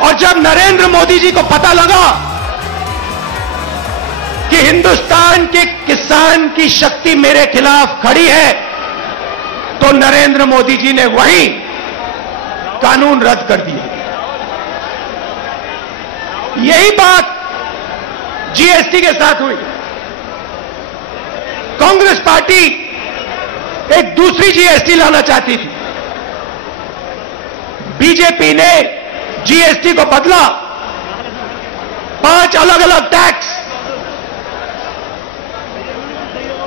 और जब नरेंद्र मोदी जी को पता लगा कि हिंदुस्तान के किसान की शक्ति मेरे खिलाफ खड़ी है, तो नरेंद्र मोदी जी ने वही कानून रद्द कर दिया। यही बात जीएसटी के साथ हुई। कांग्रेस पार्टी एक दूसरी जीएसटी लाना चाहती थी। बीजेपी ने जीएसटी को बदला, 5 अलग अलग टैक्स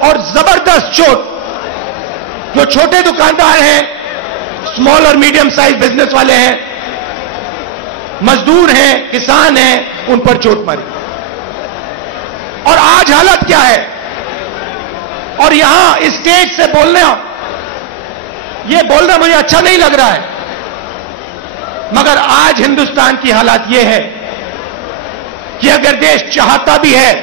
और जबरदस्त चोट जो छोटे दुकानदार हैं, स्मॉल और मीडियम साइज बिजनेस वाले हैं, मजदूर हैं, किसान हैं, उन पर चोट मारी। और आज हालत क्या है? और यहां इस स्टेज से बोलना मुझे अच्छा नहीं लग रहा है, मगर आज हिंदुस्तान की हालत यह है कि अगर देश चाहता भी है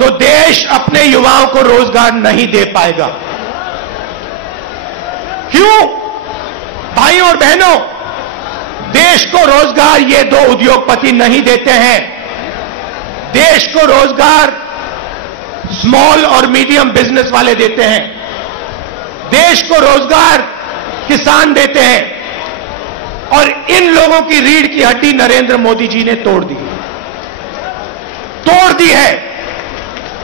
तो देश अपने युवाओं को रोजगार नहीं दे पाएगा। क्यों? भाइयों और बहनों, देश को रोजगार ये 2 उद्योगपति नहीं देते हैं। देश को रोजगार स्मॉल और मीडियम बिजनेस वाले देते हैं। देश को रोजगार किसान देते हैं। और इन लोगों की रीढ़ की हड्डी नरेंद्र मोदी जी ने तोड़ दी है।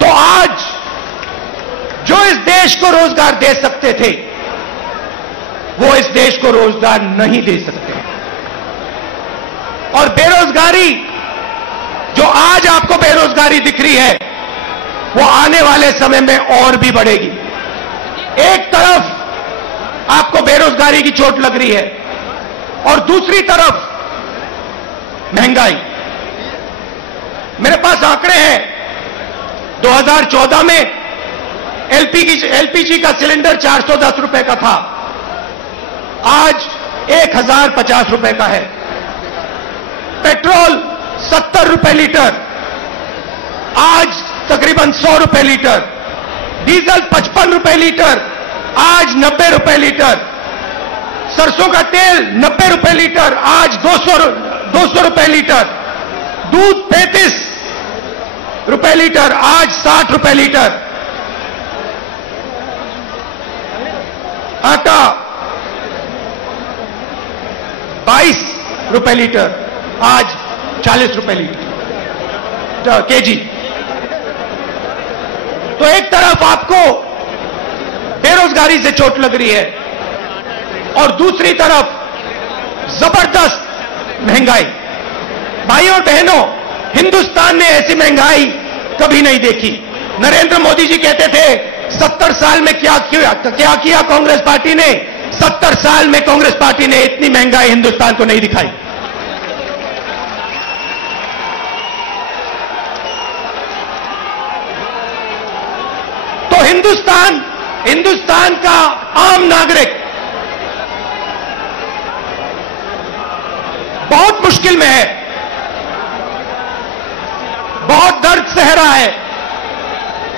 तो आज जो इस देश को रोजगार दे सकते थे, वो इस देश को रोजगार नहीं दे सकते। और बेरोजगारी, जो आज आपको बेरोजगारी दिख रही है, वो आने वाले समय में और भी बढ़ेगी। एक तरफ आपको बेरोजगारी की चोट लग रही है और दूसरी तरफ महंगाई। मेरे पास आंकड़े हैं। 2014 में एलपीजी का सिलेंडर 410 रुपए का था, आज 1050 रुपए का है। पेट्रोल 70 रुपए लीटर, आज तकरीबन 100 रुपए लीटर। डीजल 55 रुपए लीटर, आज 90 रुपए लीटर। सरसों का तेल 90 रुपए लीटर, आज 200 रुपए लीटर। दूध 35 रुपए लीटर, आज 60 रुपए लीटर। आटा 22 रुपए लीटर, आज 40 रुपए लीटर केजी। तो एक तरफ आपको बेरोजगारी से चोट लग रही है और दूसरी तरफ जबरदस्त महंगाई। भाइयों और बहनों, हिंदुस्तान ने ऐसी महंगाई कभी नहीं देखी। नरेंद्र मोदी जी कहते थे 70 साल में क्या किया कांग्रेस पार्टी ने? 70 साल में कांग्रेस पार्टी ने इतनी महंगाई हिंदुस्तान को नहीं दिखाई। तो हिंदुस्तान का आम नागरिक बहुत मुश्किल में है, बहुत दर्द सह रहा है।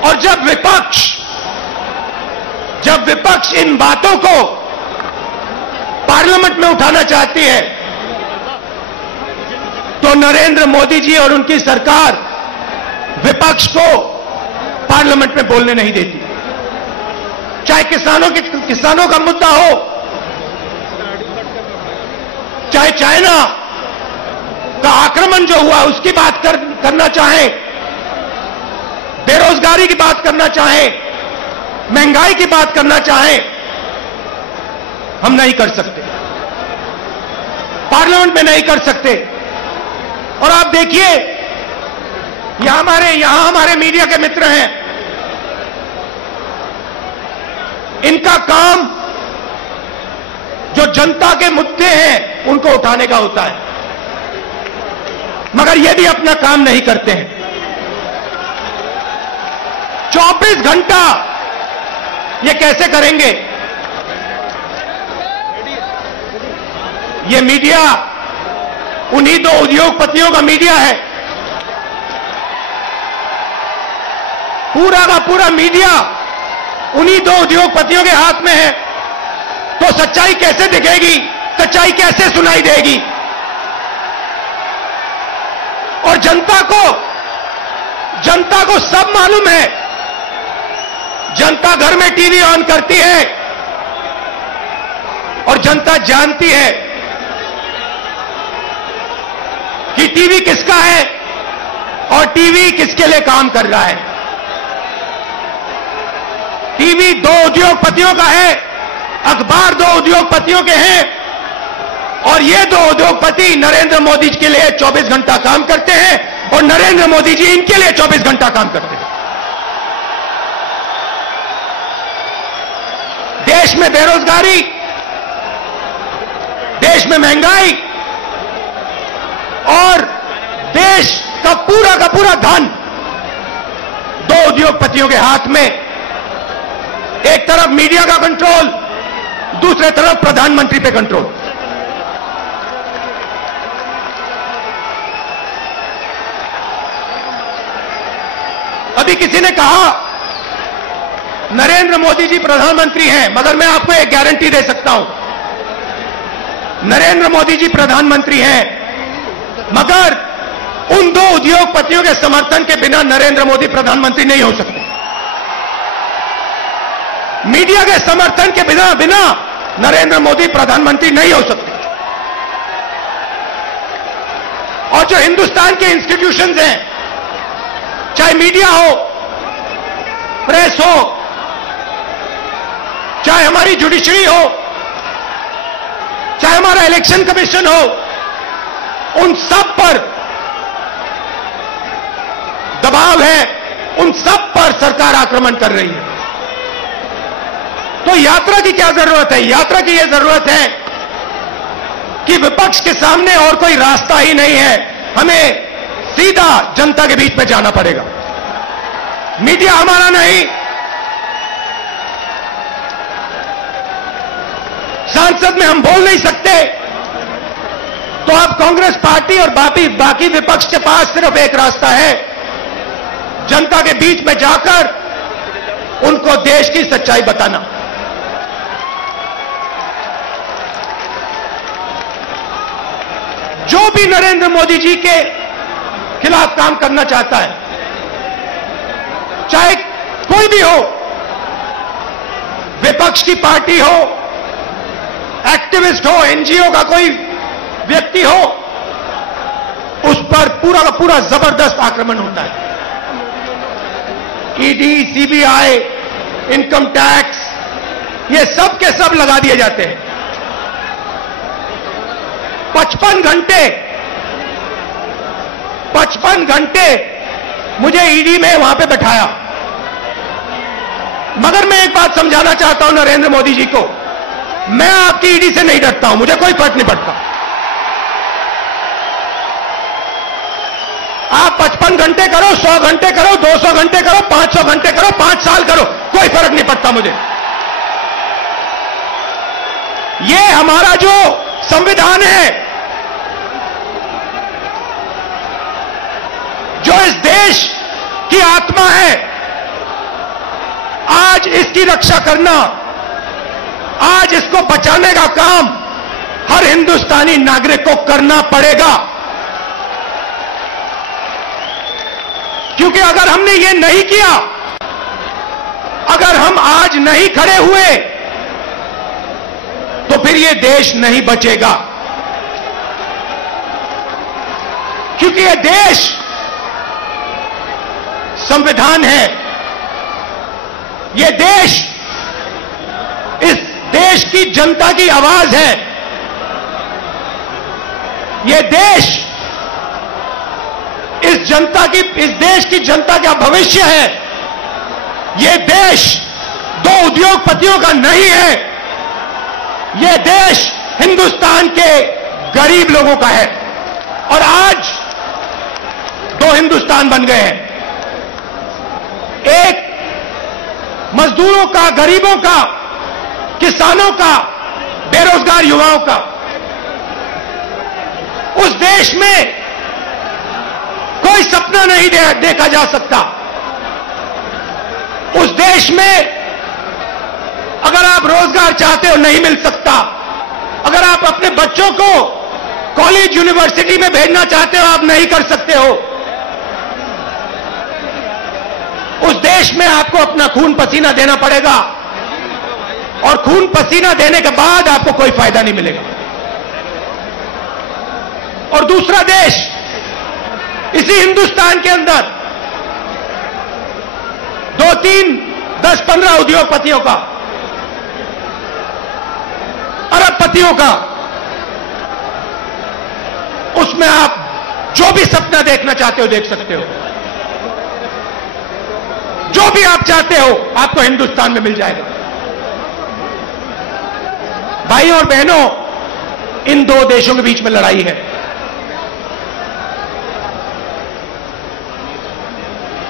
और जब विपक्ष इन बातों को पार्लियामेंट में उठाना चाहती है, तो नरेंद्र मोदी जी और उनकी सरकार विपक्ष को पार्लियामेंट में बोलने नहीं देती। चाहे किसानों का मुद्दा हो, चाहे चाइना का आक्रमण जो हुआ उसकी बात करना चाहे, बेरोजगारी की बात करना चाहे, महंगाई की बात करना चाहे, हम नहीं कर सकते, पार्लियामेंट में नहीं कर सकते। और आप देखिए, यहां हमारे मीडिया के मित्र हैं, इनका काम जो जनता के मुद्दे हैं उनको उठाने का होता है, मगर ये भी अपना काम नहीं करते हैं। 24 घंटा ये कैसे करेंगे? ये मीडिया उन्हीं 2 उद्योगपतियों का मीडिया है। पूरा का पूरा मीडिया उन्हीं दो उद्योगपतियों के हाथ में है, तो सच्चाई कैसे दिखेगी, सच्चाई कैसे सुनाई देगी? और जनता को सब मालूम है। जनता घर में टीवी ऑन करती है और जनता जानती है कि टीवी किसका है और टीवी किसके लिए काम कर रहा है। टीवी दो उद्योगपतियों का है, अखबार दो उद्योगपतियों के हैं, और ये दो उद्योगपति नरेंद्र मोदी जी के लिए 24 घंटा काम करते हैं और नरेंद्र मोदी जी इनके लिए 24 घंटा काम करते हैं। देश में बेरोजगारी, देश में महंगाई और देश का पूरा धन दो उद्योगपतियों के हाथ में। एक तरफ मीडिया का कंट्रोल, दूसरे तरफ प्रधानमंत्री पे कंट्रोल। अभी किसी ने कहा नरेंद्र मोदी जी प्रधानमंत्री हैं, मगर मैं आपको एक गारंटी दे सकता हूं, नरेंद्र मोदी जी प्रधानमंत्री हैं, मगर उन दो उद्योगपतियों के समर्थन के बिना नरेंद्र मोदी प्रधानमंत्री नहीं हो सकते। मीडिया के समर्थन के बिना नरेंद्र मोदी प्रधानमंत्री नहीं हो सकते। और जो हिंदुस्तान के इंस्टीट्यूशंस हैं, चाहे मीडिया हो, प्रेस हो, चाहे हमारी जुडिशरी हो, चाहे हमारा इलेक्शन कमीशन हो, उन सब पर दबाव है, उन सब पर सरकार आक्रमण कर रही है। तो यात्रा की क्या जरूरत है? यात्रा की यह जरूरत है कि विपक्ष के सामने और कोई रास्ता ही नहीं है, हमें सीधा जनता के बीच में जाना पड़ेगा। मीडिया हमारा नहीं, संसद में हम बोल नहीं सकते, तो अब कांग्रेस पार्टी और बाकी विपक्ष के पास सिर्फ एक रास्ता है, जनता के बीच में जाकर उनको देश की सच्चाई बताना। जो भी नरेंद्र मोदी जी के खिलाफ काम करना चाहता है, चाहे कोई भी हो, विपक्ष की पार्टी हो, एक्टिविस्ट हो, एनजीओ का कोई व्यक्ति हो, उस पर पूरा का पूरा जबरदस्त आक्रमण होता है। ईडी, सीबीआई, इनकम टैक्स, ये सब के सब लगा दिए जाते हैं। 55 घंटे मुझे ईडी में वहां पे बैठाया। मगर मैं एक बात समझाना चाहता हूं नरेंद्र मोदी जी को, मैं आपकी ईडी से नहीं डरता हूं, मुझे कोई फर्क नहीं पड़ता। आप 55 घंटे करो, 100 घंटे करो, 200 घंटे करो, 500 घंटे करो, 5 साल करो, कोई फर्क नहीं पड़ता मुझे। ये हमारा जो संविधान है, जो इस देश की आत्मा है, आज इसकी रक्षा करना, आज इसको बचाने का काम हर हिंदुस्तानी नागरिक को करना पड़ेगा। क्योंकि अगर हमने ये नहीं किया, अगर हम आज नहीं खड़े हुए, तो फिर ये देश नहीं बचेगा। क्योंकि ये देश संविधान है, ये देश इस देश की जनता की आवाज है, ये देश इस देश की जनता का भविष्य है। ये देश दो उद्योगपतियों का नहीं है, ये देश हिंदुस्तान के गरीब लोगों का है। और आज दो हिंदुस्तान बन गए हैं, एक मजदूरों का, गरीबों का, किसानों का, बेरोजगार युवाओं का। उस देश में कोई सपना नहीं देखा जा सकता देश में अगर आप रोजगार चाहते हो नहीं मिल सकता, अगर आप अपने बच्चों को कॉलेज यूनिवर्सिटी में भेजना चाहते हो आप नहीं कर सकते हो। उस देश में आपको अपना खून पसीना देना पड़ेगा और खून पसीना देने के बाद आपको कोई फायदा नहीं मिलेगा। और दूसरा देश इसी हिंदुस्तान के अंदर 2, 3, 10, 15 उद्योगपतियों का, अरबपतियों का, उसमें आप जो भी सपना देखना चाहते हो देख सकते हो। जो भी आप चाहते हो आपको हिंदुस्तान में मिल जाएगा। भाई और बहनों, इन दो देशों के बीच में लड़ाई है।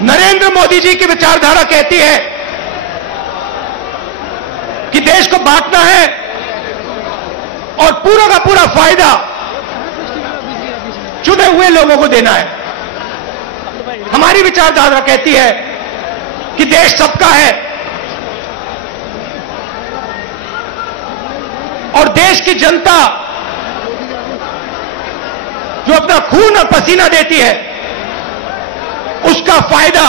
नरेंद्र मोदी जी की विचारधारा कहती है कि देश को बांटना है और पूरा का पूरा फायदा चुने हुए लोगों को देना है। हमारी विचारधारा कहती है कि देश सबका है और देश की जनता जो अपना खून और पसीना देती है उसका फायदा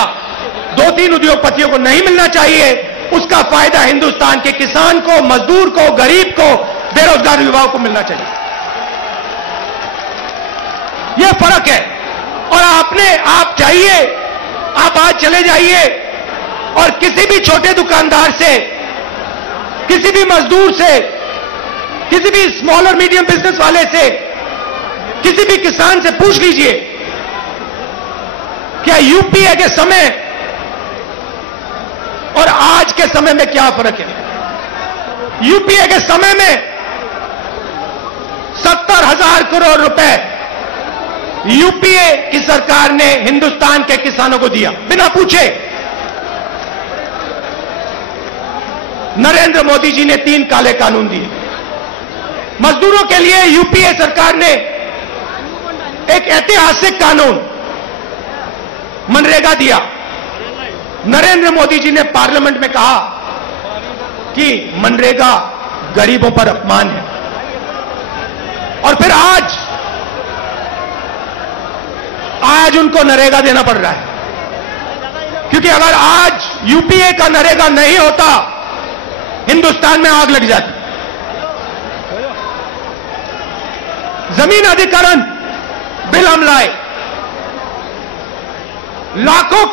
2-3 उद्योगपतियों को नहीं मिलना चाहिए। उसका फायदा हिंदुस्तान के किसान को, मजदूर को, गरीब को, बेरोजगार युवाओं को मिलना चाहिए। यह फर्क है। और आप चाहिए, आप आज चले जाइए और किसी भी छोटे दुकानदार से, किसी भी मजदूर से, किसी भी स्मॉल और मीडियम बिजनेस वाले से, किसी भी किसान से पूछ लीजिए क्या यूपीए के समय और आज के समय में क्या फर्क है। यूपीए के समय में 70,000 करोड़ रुपए यूपीए की सरकार ने हिंदुस्तान के किसानों को दिया बिना पूछे। नरेंद्र मोदी जी ने 3 काले कानून दिए। मजदूरों के लिए यूपीए सरकार ने एक ऐतिहासिक कानून मनरेगा दिया। नरेंद्र मोदी जी ने पार्लियामेंट में कहा कि मनरेगा गरीबों पर अपमान है। और फिर आज उनको नरेगा देना पड़ रहा है, क्योंकि अगर आज यूपीए का नरेगा नहीं होता हिंदुस्तान में आग लग जाती। जमीन अधिग्रहण बिल हम लाए, लाखों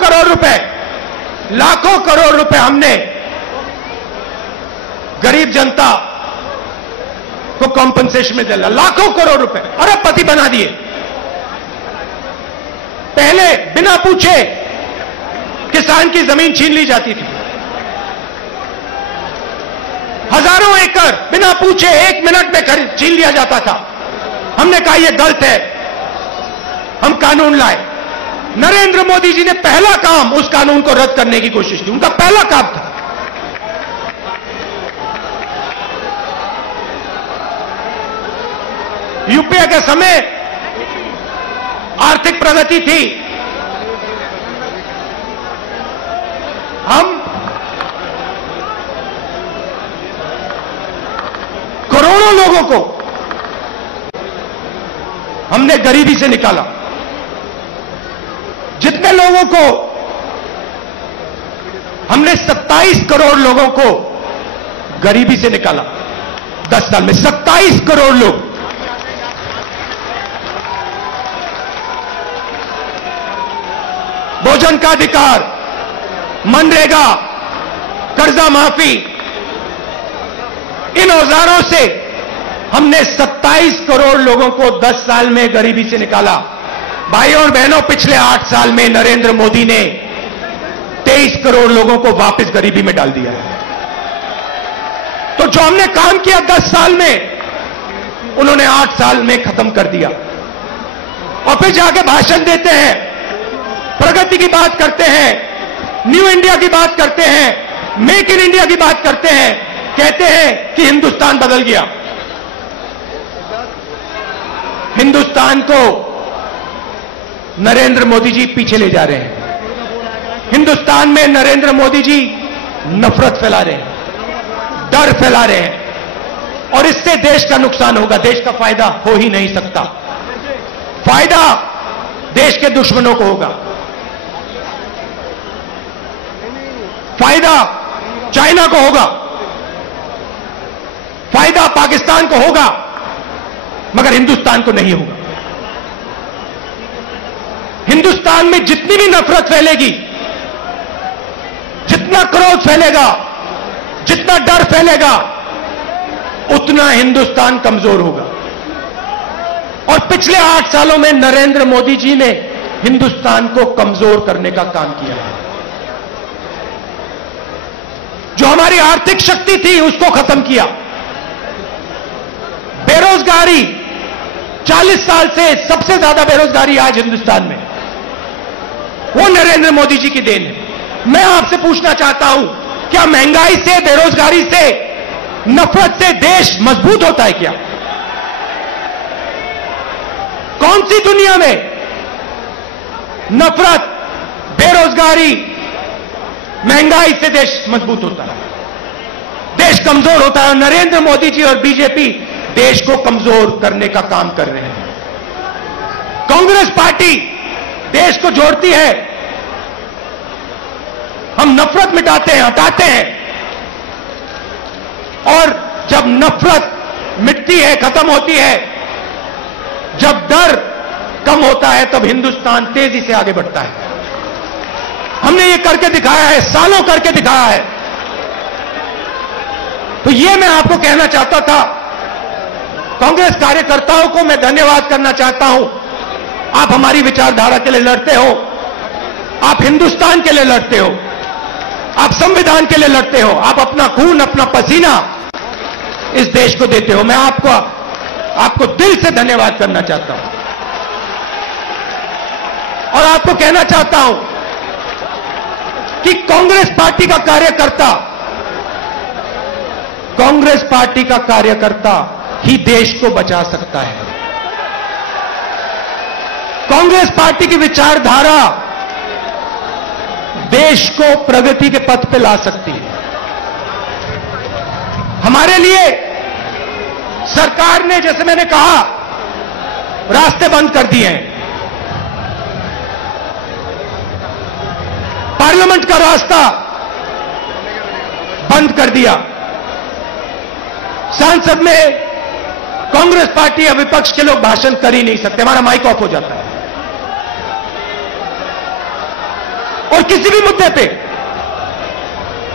करोड़ रुपए हमने गरीब जनता को कॉम्पनसेशन में दिला। लाखों करोड़ रुपए, अरबपति बना दिए। पहले बिना पूछे किसान की जमीन छीन ली जाती थी। हजारों एकड़ बिना पूछे 1 मिनट में छीन लिया जाता था। हमने कहा यह गलत है, हम कानून लाए। नरेंद्र मोदी जी ने पहला काम उस कानून को रद्द करने की कोशिश की। उनका पहला काम था। यूपीए के समय आर्थिक प्रगति थी। हम करोड़ों लोगों को हमने गरीबी से निकाला। जितने लोगों को हमने 27 करोड़ लोगों को गरीबी से निकाला 10 साल में। 27 करोड़ लोग। भोजन का अधिकार, मनरेगा, कर्जा माफी, इन औजारों से हमने 27 करोड़ लोगों को 10 साल में गरीबी से निकाला। भाइयों और बहनों, पिछले 8 साल में नरेंद्र मोदी ने 23 करोड़ लोगों को वापस गरीबी में डाल दिया है। तो जो हमने काम किया 10 साल में, उन्होंने 8 साल में खत्म कर दिया। और फिर जाके भाषण देते हैं, प्रगति की बात करते हैं, न्यू इंडिया की बात करते हैं, मेक इन इंडिया की बात करते हैं, कहते हैं कि हिंदुस्तान बदल गया। हिंदुस्तान को नरेंद्र मोदी जी पीछे ले जा रहे हैं। हिंदुस्तान में नरेंद्र मोदी जी नफरत फैला रहे हैं, डर फैला रहे हैं, और इससे देश का नुकसान होगा, देश का फायदा हो ही नहीं सकता। फायदा देश के दुश्मनों को होगा, फायदा चाइना को होगा, फायदा पाकिस्तान को होगा, मगर हिंदुस्तान को नहीं होगा। हिंदुस्तान में जितनी भी नफरत फैलेगी, जितना क्रोध फैलेगा, जितना डर फैलेगा, उतना हिंदुस्तान कमजोर होगा। और पिछले 8 सालों में नरेंद्र मोदी जी ने हिंदुस्तान को कमजोर करने का काम किया है। जो हमारी आर्थिक शक्ति थी उसको खत्म किया। बेरोजगारी, 40 साल से सबसे ज्यादा बेरोजगारी आज हिंदुस्तान में, वो नरेंद्र मोदी जी की देन है। मैं आपसे पूछना चाहता हूं, क्या महंगाई से, बेरोजगारी से, नफरत से देश मजबूत होता है क्या? कौन सी दुनिया में नफरत, बेरोजगारी, महंगाई से देश मजबूत होता है? देश कमजोर होता है। और नरेंद्र मोदी जी और बीजेपी देश को कमजोर करने का काम कर रहे हैं। कांग्रेस पार्टी देश को जोड़ती है। हम नफरत मिटाते हैं, हटाते हैं, और जब नफरत मिटती है, खत्म होती है, जब डर कम होता है, तब हिंदुस्तान तेजी से आगे बढ़ता है। हमने ये करके दिखाया है, सालों करके दिखाया है। तो ये मैं आपको कहना चाहता था। कांग्रेस कार्यकर्ताओं को मैं धन्यवाद करना चाहता हूं। आप हमारी विचारधारा के लिए लड़ते हो, आप हिंदुस्तान के लिए लड़ते हो, आप संविधान के लिए लड़ते हो, आप अपना खून, अपना पसीना इस देश को देते हो। मैं आपको दिल से धन्यवाद करना चाहता हूं, और आपको कहना चाहता हूं कि कांग्रेस पार्टी का कार्यकर्ता ही देश को बचा सकता है। कांग्रेस पार्टी की विचारधारा देश को प्रगति के पथ पे ला सकती है। हमारे लिए सरकार ने, जैसे मैंने कहा, रास्ते बंद कर दिए हैं। पार्लियामेंट का रास्ता बंद कर दिया। संसद में कांग्रेस पार्टी या विपक्ष के लोग भाषण कर ही नहीं सकते, हमारा माइक ऑफ हो जाता है। और किसी भी मुद्दे पे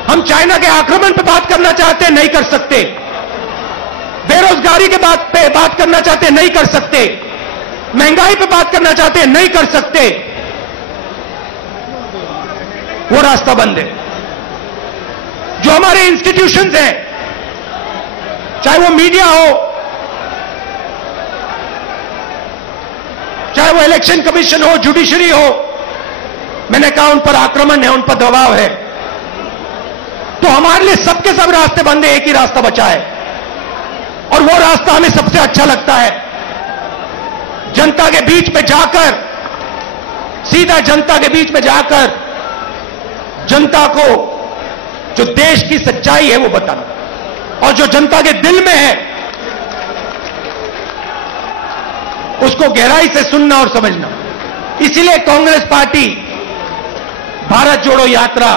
हम चाइना के आक्रमण पे बात करना चाहते हैं, नहीं कर सकते। बेरोजगारी के बात पे बात करना चाहते हैं, नहीं कर सकते। महंगाई पे बात करना चाहते हैं, नहीं कर सकते। वो रास्ता बंद है। जो हमारे इंस्टीट्यूशंस हैं, चाहे वो मीडिया हो, चाहे वो इलेक्शन कमीशन हो, जुडिशरी हो, मैंने कहा उन पर आक्रमण है, उन पर दबाव है। तो हमारे लिए सबके सब रास्ते बंद है, एक ही रास्ता बचा है, और वो रास्ता हमें सबसे अच्छा लगता है। जनता के बीच में जाकर, सीधा जनता के बीच में जाकर, जनता को जो देश की सच्चाई है वो बताना, और जो जनता के दिल में है उसको गहराई से सुनना और समझना। इसीलिए कांग्रेस पार्टी भारत जोड़ो यात्रा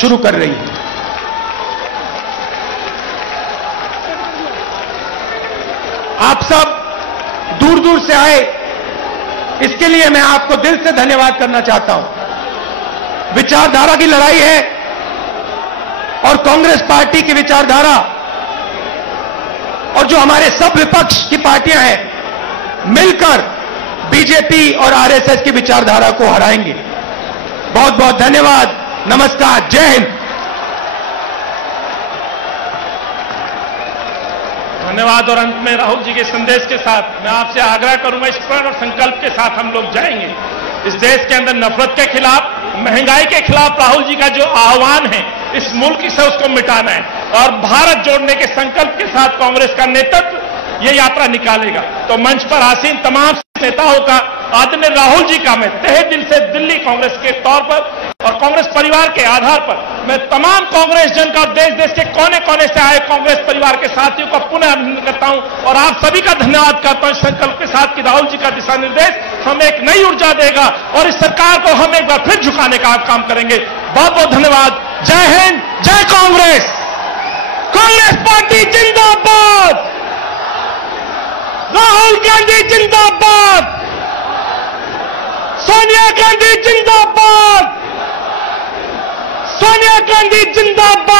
शुरू कर रही है। आप सब दूर दूर से आए, इसके लिए मैं आपको दिल से धन्यवाद करना चाहता हूं। विचारधारा की लड़ाई है, और कांग्रेस पार्टी की विचारधारा और जो हमारे सब विपक्ष की पार्टियां हैं मिलकर बीजेपी और आरएसएस की विचारधारा को हराएंगे। बहुत बहुत धन्यवाद। नमस्कार। जय हिंद। धन्यवाद। और अंत में राहुल जी के संदेश के साथ मैं आपसे आग्रह करूंगा, इस प्रण संकल्प के साथ हम लोग जाएंगे। इस देश के अंदर नफरत के खिलाफ, महंगाई के खिलाफ राहुल जी का जो आह्वान है, इस मुल्क से उसको मिटाना है, और भारत जोड़ने के संकल्प के साथ कांग्रेस का नेतृत्व ये यात्रा निकालेगा। तो मंच पर आसीन तमाम नेताओं का आदरणीय राहुल जी का मैं तहे दिल से दिल्ली कांग्रेस के तौर पर और कांग्रेस परिवार के आधार पर मैं तमाम कांग्रेस जन का देश देश के कोने कोने से आए कांग्रेस परिवार के साथियों का पुनः अभिनंदन करता हूं और आप सभी का धन्यवाद करता हूं संकल्प के साथ कि राहुल जी का दिशा निर्देश हमें एक नई ऊर्जा देगा और इस सरकार को हम एक बार फिर झुकाने का काम करेंगे। बहुत बहुत धन्यवाद। जय हिंद, जय कांग्रेस। कांग्रेस पार्टी जिंदाबाद, राहुल गांधी जिंदाबाद, सोनिया गांधी जिंदाबाद, सोनिया गांधी जिंदाबाद।